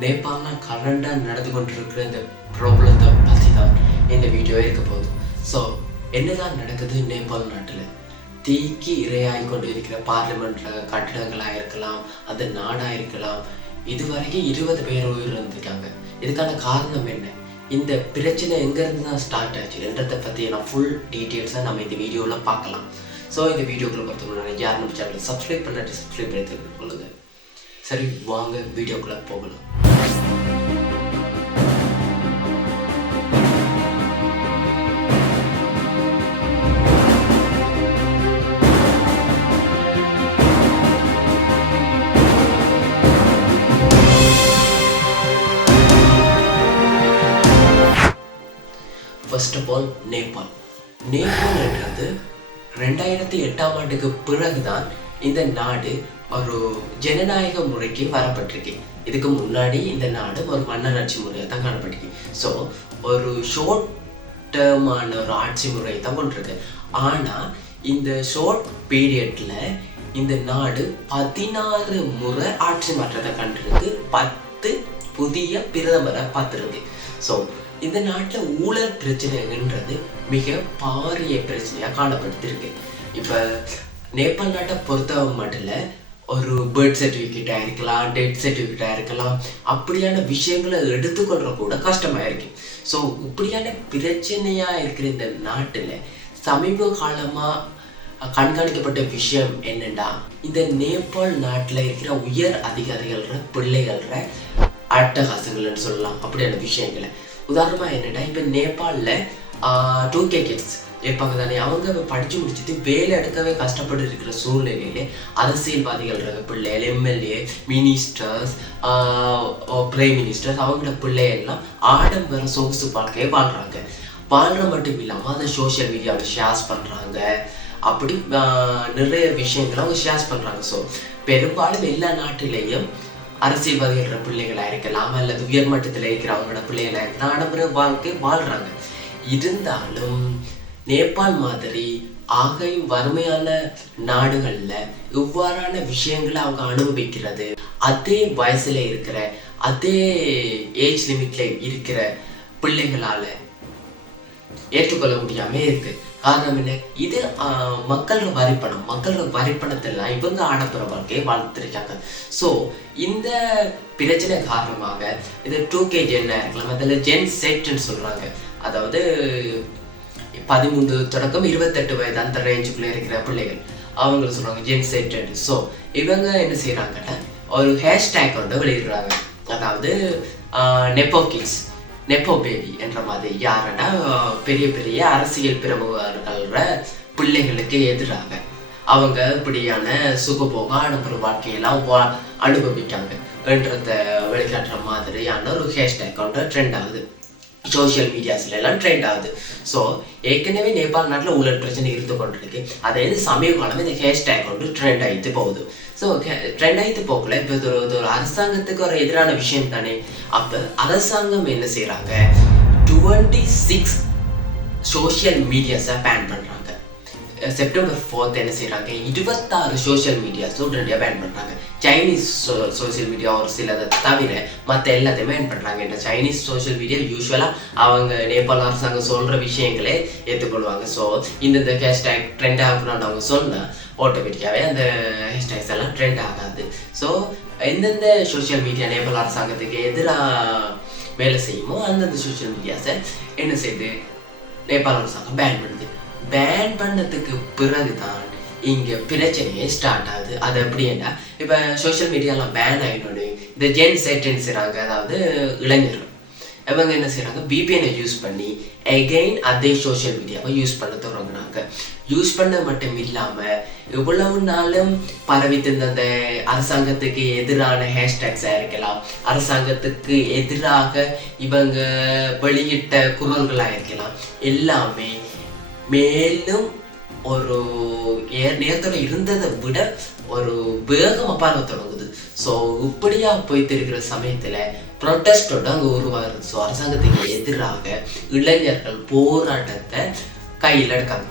நேபாளில் கரண்டாக நடந்து கொண்டிருக்கிற இந்த ப்ராப்ளத்தை பற்றி தான் இந்த வீடியோ இருக்க போகுது. ஸோ என்னதான் நடக்குது நேபாள் நாட்டில்? தீக்கு இரையாகி கொண்டு இருக்கிற பார்லிமெண்ட்ல கட்டிடங்களாக இருக்கலாம் அது நாடாக இருக்கலாம் இதுவரைக்கும் இருபது பேர் உயிரிழந்திருக்காங்க. இதுக்கான காரணம் என்ன? இந்த பிரச்சனை எங்கேருந்து தான் ஸ்டார்ட் ஆச்சு? என்றதை பற்றி நான் ஃபுல் டீட்டெயில்ஸாக நம்ம இந்த வீடியோவில் பார்க்கலாம். ஸோ இந்த வீடியோக்குள்ளே பொறுத்த முன்னாடி யார் நம்ம சேனலை சப்ஸ்கிரைப் பண்ணாட்டி சப்ஸ்கிரைப் பண்ணி தெரிந்து கொள்ளுங்கள் சரி வாங்க வீடியோக்குள்ளே போகலாம். ஃபர்ஸ்ட் ஆஃப் ஆல் நேபாள் நேபாள்ன்றது ரெண்டாயிரத்தி எட்டாம் ஆண்டுக்கு பிறகுதான் இந்த நாடு ஒரு ஜனநாயக முறைக்கு வரப்பட்டிருக்கு. இதுக்கு முன்னாடி இந்த நாடு ஒரு மன்னராட்சி முறையை தான் காணப்பட்டிருக்கு. ஸோ ஒரு ஷோர்ட் டேர்மான ஒரு ஆட்சி முறை தான் கொண்டிருக்கு. ஆனால் இந்த ஷோர்ட் பீரியட்ல இந்த நாடு பதினாறு முறை ஆட்சி மாற்றத்தை கண்டிருக்கு. பத்து புதிய பிரதமரை பார்த்துருக்கு. ஸோ இந்த நாட்டில் ஊழல் பிரச்சனைன்றது மிக பாரிய பிரச்சனையாக காணப்படுத்திருக்கு இப்போ நேபாள் நாட்டை பொறுத்தவங்க மட்டும் இல்லை ஒரு பேர்த் சர்டிஃபிகேட்டாக இருக்கலாம் டெத் சர்டிஃபிகேட்டாக இருக்கலாம் அப்படியான விஷயங்களை எடுத்துக்கொள்ற கூட கஷ்டமாக இருக்கு ஸோ இப்படியான பிரச்சனையாக இருக்கிற இந்த நாட்டில் சமீப காலமாக கண்காணிக்கப்பட்ட விஷயம் என்னென்னா இந்த நேபாள் நாட்டில் இருக்கிற உயர் அதிகாரிகள பிள்ளைகள அட்டகாசங்கள்னு சொல்லலாம் அப்படியான விஷயங்களை. உதாரணமாக என்னென்னா இப்போ நேபாளில் டூ கே கிட்ஸ் இருப்பாங்க தானே அவங்க படித்து முடிச்சுட்டு வேலை எடுக்கவே கஷ்டப்பட்டு இருக்கிற சூழ்நிலையிலே அரசியல்வாதிகள் பிள்ளைகள் எம்எல்ஏ மினிஸ்டர்ஸ் பிரைம் மினிஸ்டர்ஸ் அவங்களோட பிள்ளையெல்லாம் ஆடம்பர சொகுசு வாழ்க்கையை வாழ்கிறாங்க வாழ்கிற மட்டும் இல்லாமல் அதை சோஷியல் மீடியாவில் ஷேர்ஸ் பண்ணுறாங்க அப்படி ஆஹ், நிறைய விஷயங்களை அவங்க ஷேர்ஸ் பண்ணுறாங்க ஸோ பெரும்பாலும் எல்லா நாட்டிலேயும் அரசியல்வாதிகளோட பிள்ளைகளாக இருக்கலாம் அல்லது உயர்மட்டத்தில் இருக்கிற அவங்களோட பிள்ளைகளாக இருக்கலாம் ஆடம்பர வாழ்க்கை வாழ்கிறாங்க இருந்தாலும் நேபாள் மாதிரி ஆகையும் வறுமையான நாடுகளில் இவ்வாறான விஷயங்களை அவங்க அனுபவிக்கிறது அதே வயசுல இருக்கிற அதே ஏஜ் லிமிட்ல இருக்கிற பிள்ளைகளால ஏற்றுக்கொள்ள முடியாம இருக்கு. காரணம் என்ன? இது மக்களோட வரிப்பணம். மக்களோட வரிப்பணத்தெல்லாம் இவங்க ஆடப்புற வாழ்க்கையை வாழ்த்துருக்காங்க. ஸோ இந்த பிரச்சனை காரணமாக இது டூ கே ஜென்னா இருக்கலாம். அதில் ஜென் செட்னு சொல்கிறாங்க அதாவது பதிமூன்று தொடக்கம் இருபத்தெட்டு வயது அந்த ரேஞ்சுக்குள்ளே இருக்கிற பிள்ளைகள். அவங்க சொல்கிறாங்க ஜென் செட்டட் ஸோ இவங்க என்ன செய்கிறாங்கன்னா ஒரு ஹேஷ்டேக் வந்து வெளியிடுறாங்க. அதாவது நெப்போ கிட்ஸ் நெப்போ பேபி என்ற மாதிரி யாருன்னா பெரிய பெரிய அரசியல் பிரமுகர்கள பிள்ளைகளுக்கு எதிராக அவங்க இப்படியான சுகபோக அனுப்புற வாழ்க்கையெல்லாம் வா அனுபவிக்காங்க. என்றத வெளிக்காட்டுற மாதிரியான ஒரு ஹேஷ்டேக் வந்து ட்ரெண்ட் ஆகுது. சோஷியல் மீடியாஸ்ல எல்லாம் ட்ரெண்ட் ஆகுது. ஸோ ஏற்கனவே நேபாள் நாட்டில் உள்ள பிரச்சனை இருந்து கொண்டிருக்கு. அதே இது சமீப காலம் இந்த ஹேஷ்டேக் வந்து ட்ரெண்ட் ஆகிட்டு போகுது. ஸோ ட்ரெண்ட் ஆகிட்டு போகல. இப்போ இது ஒரு ஒரு அரசாங்கத்துக்கு ஒரு எதிரான விஷயம் தானே. அப்போ அரசாங்கம் என்ன செய்கிறாங்க டுவெண்ட்டி சிக்ஸ் சோஷியல் மீடியாஸை பேன் பண்ணுறாங்க செப்டம்பர் ஃபோர்த் என்ன செய்கிறாங்க இருபத்தாறு சோஷியல் மீடியாஸ் உடனடியாக பேன் பண்ணுறாங்க சைனீஸ் சோஷியல் மீடியா ஒரு சிலதை தவிர மற்ற எல்லாத்தையுமே பேன் பண்ணுறாங்க ஏன்னா சைனீஸ் சோஷியல் மீடியா யூஸ்வலாக அவங்க நேபாள் அரசாங்கம் சொல்கிற விஷயங்களே ஏற்றுக்கொள்வாங்க ஸோ இந்த ஹேஷ்டேக் ட்ரெண்ட் ஆகணும்னு அவங்க சொன்னால் ஆட்டோமேட்டிக்காகவே அந்த ஹேஷ்டேக்ஸ் எல்லாம் ட்ரெண்ட் ஆகாது. ஸோ எந்தெந்த சோஷியல் மீடியா நேபாள் அரசாங்கத்துக்கு எதிராக வேலை செய்யுமோ அந்தந்த சோஷியல் மீடியாஸை என்ன செய்யுது நேபாள் அரசாங்கம் பேன் பண்ணுது. பேன் பண்ணதுக்கு பிறகு தான் இங்க பிரச்சனையே ஸ்டார்ட் ஆகுது. அது எப்படின்னா இப்ப சோஷியல் மீடியாலாம் பேன் ஆகினோடு இந்த ஜென் செட்டன் செய்றாங்க அதாவது இளைஞர்கள். இவங்க என்ன செய்றாங்க? பிபிஎனை யூஸ் பண்ணி அகைன் அதே சோஷியல் மீடியாவை யூஸ் பண்ண தொடங்குனாங்க. யூஸ் பண்ண மட்டும் இல்லாம எவ்வளவு நாளும் பரவித்திருந்த அந்த அரசாங்கத்துக்கு எதிரான ஹேஷ்டேக்ஸாக இருக்கலாம். அரசாங்கத்துக்கு எதிராக இவங்க வெளியிட்ட குரல்களாக இருக்கலாம். எல்லாமே மேலும் ஒரு ஏ- நேரத்தோட இருந்ததை விட ஒரு வேகமாக பரவ தொடங்குது. ஸோ இப்படியா போயிட்டு இருக்கிற சமயத்தில் ப்ரொட்டஸ்டோட அங்கே உருவாகுது. ஸோ அரசாங்கத்துக்கு எதிராக இளைஞர்கள் போராட்டத்தை கையில் எடுக்காங்க.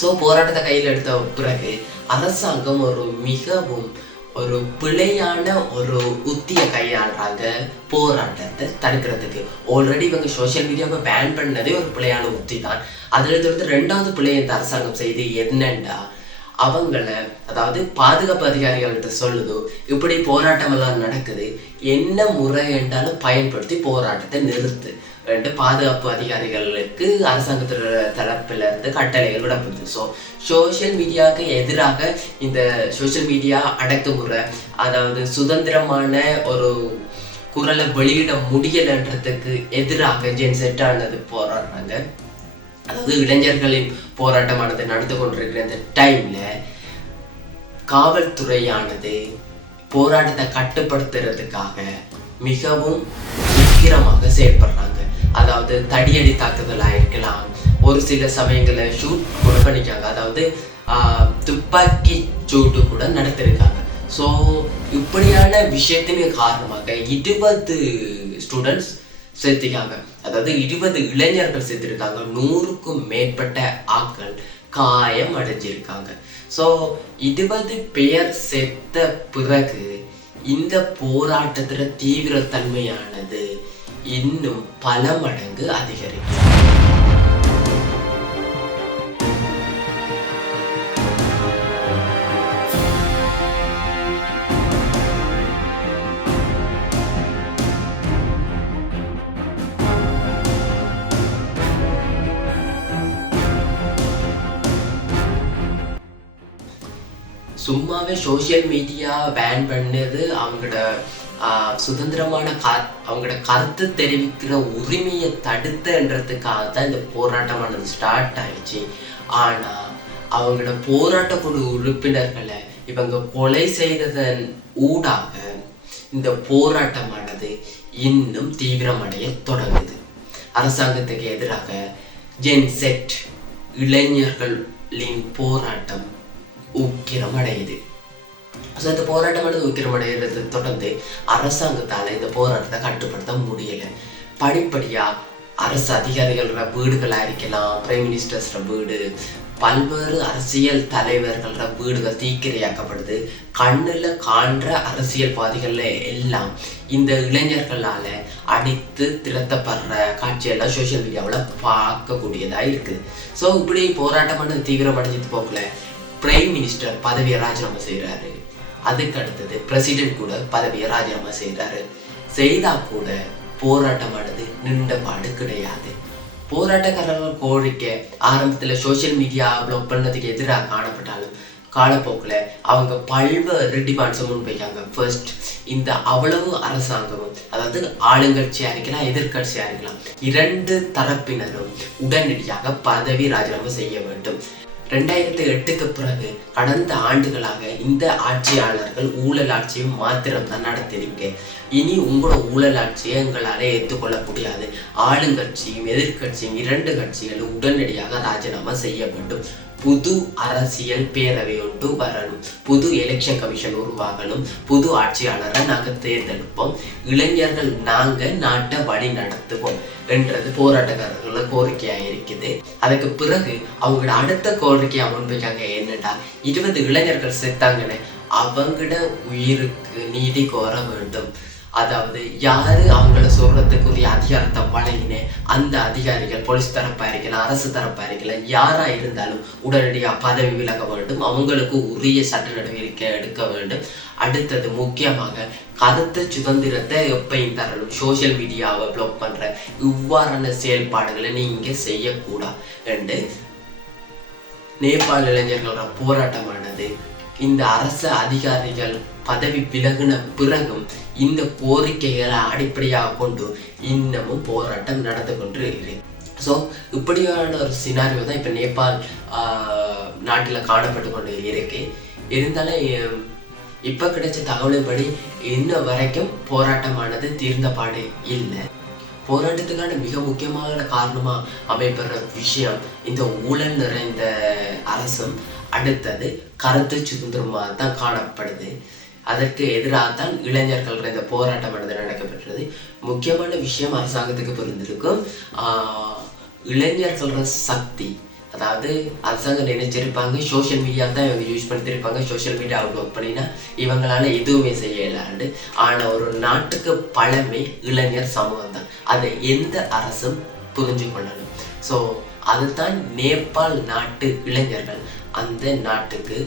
ஸோ போராட்டத்தை கையில் எடுத்த பிறகு அரசாங்கம் ஒரு மிகவும் ஒரு பிழையான ஒரு உத்தியை கையாளுறாங்க போராட்டத்தை தடுக்கிறதுக்கு. ஆல்ரெடி இவங்க சோஷியல் மீடியாவை பேன் பண்ணதே ஒரு பிழையான உத்தி தான் அதில் தொடர்ந்து ரெண்டாவது பிள்ளையை இந்த அரசாங்கம் செய்து என்னண்டா? அவங்கள அதாவது பாதுகாப்பு அதிகாரிகள்கிட்ட சொல்லுதோ இப்படி போராட்டம் எல்லாம் நடக்குது என்ன முறை என்றாலும் பயன்படுத்தி போராட்டத்தை நிறுத்து ரெண்டு பாதுகாப்பு அதிகாரிகளுக்கு அரசாங்கத்தோட தரப்பில் இருந்து கட்டளைகள் விடப்படுது. ஸோ சோஷியல் மீடியாவுக்கு எதிராக இந்த சோஷியல் மீடியா அடக்குமுறை அதாவது சுதந்திரமான ஒரு குரலை வெளியிட முடியலைன்றதுக்கு எதிராக ஜென் செட்டானது போராடுறாங்க. அதாவது இளைஞர்களின் போராட்டமானது நடந்து கொண்டிருக்கிற அந்த டைம்ல காவல்துறையானது போராட்டத்தை கட்டுப்படுத்துறதுக்காக மிகவும் சீக்கிரமாக செயல்படுறாங்க. அதாவது தடியடி தாக்குதலாக இருக்கலாம். ஒரு சில சமயங்களில் ஷூட் கூட பண்ணிக்காங்க அதாவது ஆஹ், துப்பாக்கி சூட்டு கூட நடத்திருக்காங்க. ஸோ இப்படியான விஷயத்தின் காரணமாக இருபது ஸ்டூடெண்ட்ஸ் சேர்த்திக்காங்க. அதாவது இருபது இளைஞர்கள் சேர்த்திருக்காங்க. நூறுக்கும் மேற்பட்ட ஆட்கள் காயம் அடைஞ்சிருக்காங்க. ஸோ இருபது பேர் செத்த பிறகு இந்த போராட்டத்தில் தீவிரத்தன்மையானது இன்னும் பல மடங்கு அதிகரிக்கும். சும்மாவே சோஷியல் மீடியா பேன் பண்ணது அவங்களோட சுதந்திரமான கா அவங்களோட கருத்து தெரிவிக்கிற உரிமையை தடுத்தன்றதுக்காக தான் இந்த போராட்டமானது ஸ்டார்ட் ஆயிடுச்சு. ஆனால் அவங்களோட போராட்ட குழு உறுப்பினர்களை இவங்க கொலை செய்ததன் ஊடாக இந்த போராட்டமானது இன்னும் தீவிரமடைய தொடங்குது. அரசாங்கத்துக்கு எதிராக ஜென்செட் இளைஞர்களின் போராட்டம் உக்கிரம் அடையுது ஸோ இந்த போராட்டமானது உக்கிரமடைகிறது தொடர்ந்து அரசாங்கத்தால் இந்த போராட்டத்தை கட்டுப்படுத்த முடியலை. படிப்படியாக அரசு அதிகாரிகளோட வீடுகளாக இருக்கலாம் பிரைம் மினிஸ்டர்ஸோட வீடு பல்வேறு அரசியல் தலைவர்களோட வீடுகள் தீக்கிரையாக்கப்படுது. கண்ணில் காண்ற அரசியல்வாதிகள்ல எல்லாம் இந்த இளைஞர்களால அடித்து திரத்தப்படுற காட்சியெல்லாம் சோஷியல் மீடியாவில் பார்க்கக்கூடியதாக இருக்குது ஸோ இப்படி போராட்டமானது தீவிரமடைஞ்சது போகல. பிரைம் மினிஸ்டர் பதவியை ராஜினாமா செய்கிறாரு அதுக்கு அடுத்தது பிரசிடென்ட் கூட பதவியை ராஜினாமா செய்கிறாரு செய்தா கூட போராட்டமானது நின்ற பாடு கிடையாது. போராட்டக்காரர்கள் கோரிக்கை ஆரம்பத்தில் சோசியல் மீடியா பிளாக் பண்ணதுக்கு எதிராக காணப்பட்டாலும் காலப்போக்கில் அவங்க பல்வேறு டிமாண்ட்ஸை முன்வைக்காங்க ஃபர்ஸ்ட் இந்த அவ்வளவு அரசாங்கமும் அதாவது ஆளுங்கட்சியாக இருக்கலாம் எதிர்கட்சியாக இருக்கலாம் இரண்டு தரப்பினரும் உடனடியாக பதவி ராஜினாமா செய்ய வேண்டும். ரெண்டாயிரத்தி எட்டுக்கு பிறகு கடந்த ஆண்டுகளாக இந்த ஆட்சியாளர்கள் ஊழல் ஆட்சியை மாத்திரம்தான் நடத்தினீங்க. இனி உங்களோட ஊழல் ஆட்சியை எங்களால் ஏற்றுக்கொள்ள முடியாது. ஆளுங்கட்சியும் எதிர்க்கட்சியும் இரண்டு கட்சிகளும் உடனடியாக ராஜினாமா செய்ய வேண்டும். புது அரசியல் பேரவை ஒன்று வரணும். புது எலெக்ஷன் கமிஷன் உருவாகணும். புது ஆட்சியாளரை நாங்கள் தேர்ந்தெடுப்போம். இளைஞர்கள் நாங்கள் நாட்டை வழி நடத்துவோம் என்றது போராட்டக்காரர்களோட கோரிக்கையாக இருக்குது. அதுக்கு பிறகு அவங்களோட அடுத்த கோரிக்கையை முன்வைக்காங்க என்னடா இருபது இளைஞர்கள் செத்தாங்கன்னு அவங்களோட உயிருக்கு நீதி கோர வேண்டும். அதாவது யாரு அவங்கள சொல்றதுக்குரிய அதிகாரத்தை வழங்கினே அந்த அதிகாரிகள் போலீஸ் தரப்பா இருக்கலாம் அரசு தரப்பா இருக்கலாம் யாரா இருந்தாலும் உடனடியாக பதவி விலக வேண்டும் அவங்களுக்கு உரிய சட்ட நடவடிக்கை எடுக்க வேண்டும். அடுத்தது முக்கியமாக கருத்து சுதந்திரத்தை எப்பையும் தரணும். சோஷியல் மீடியாவை பிளாக் பண்ற இவ்வாறான செயல்பாடுகளை நீங்க செய்யக்கூடாது என்று நேபாள இளைஞர்களோட போராட்டமானது இந்த அரசு அதிகாரிகள் பதவி விலகின பிறகும் இந்த கோரிக்கைகளை அடிப்படையாக கொண்டு இன்னமும் போராட்டம் நடந்து கொண்டு இருக்கு. ஸோ இப்படியான ஒரு சினாரியோ தான் இப்போ நேபாள் நாட்டில் காணப்பட்டு கொண்டு இருக்கு. இருந்தாலும் இப்போ கிடைச்ச தகவலின்படி இன்ன வரைக்கும் போராட்டமானது தீர்ந்த பாடு இல்லை. போராட்டத்துக்கான மிக முக்கியமான காரணமா அமைப்படுற விஷயம் இந்த ஊழல் நிறைந்த அரசும் அடுத்தது கருத்து சுதந்திரமாக தான் காணப்படுது. அதற்கு எதிராக தான் இளைஞர்கள் இந்த போராட்டம் போராட்டமானது நடக்கப்பெற்றது. முக்கியமான விஷயம் அரசாங்கத்துக்கு புரிந்திருக்கும். ஆஹ் இளைஞர்களோட சக்தி அதாவது அரசாங்கம் நினைச்சிருப்பாங்க சோஷியல் மீடியா தான் இவங்க யூஸ் பண்ணிருப்பாங்க சோஷியல் மீடியா ஒர்க் பண்ணினா இவங்களால எதுவுமே செய்ய இல்லாண்டு ஆனால் ஒரு நாட்டுக்கு பழமை இளைஞர் சமூகம் தான் அதை எந்த அரசும் புரிஞ்சு கொள்ளணும் ஸோ அதுதான் நேபாள் நாட்டு இளைஞர்கள். அந்த நாட்டுக்கு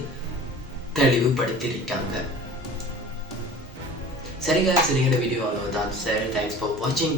தெளிவுபடுத்தியிருக்காங்க. சரிங்க சரிங்க வீடியோ அவ்வளோதான் சார் தேங்க்ஸ் ஃபார் வாட்சிங்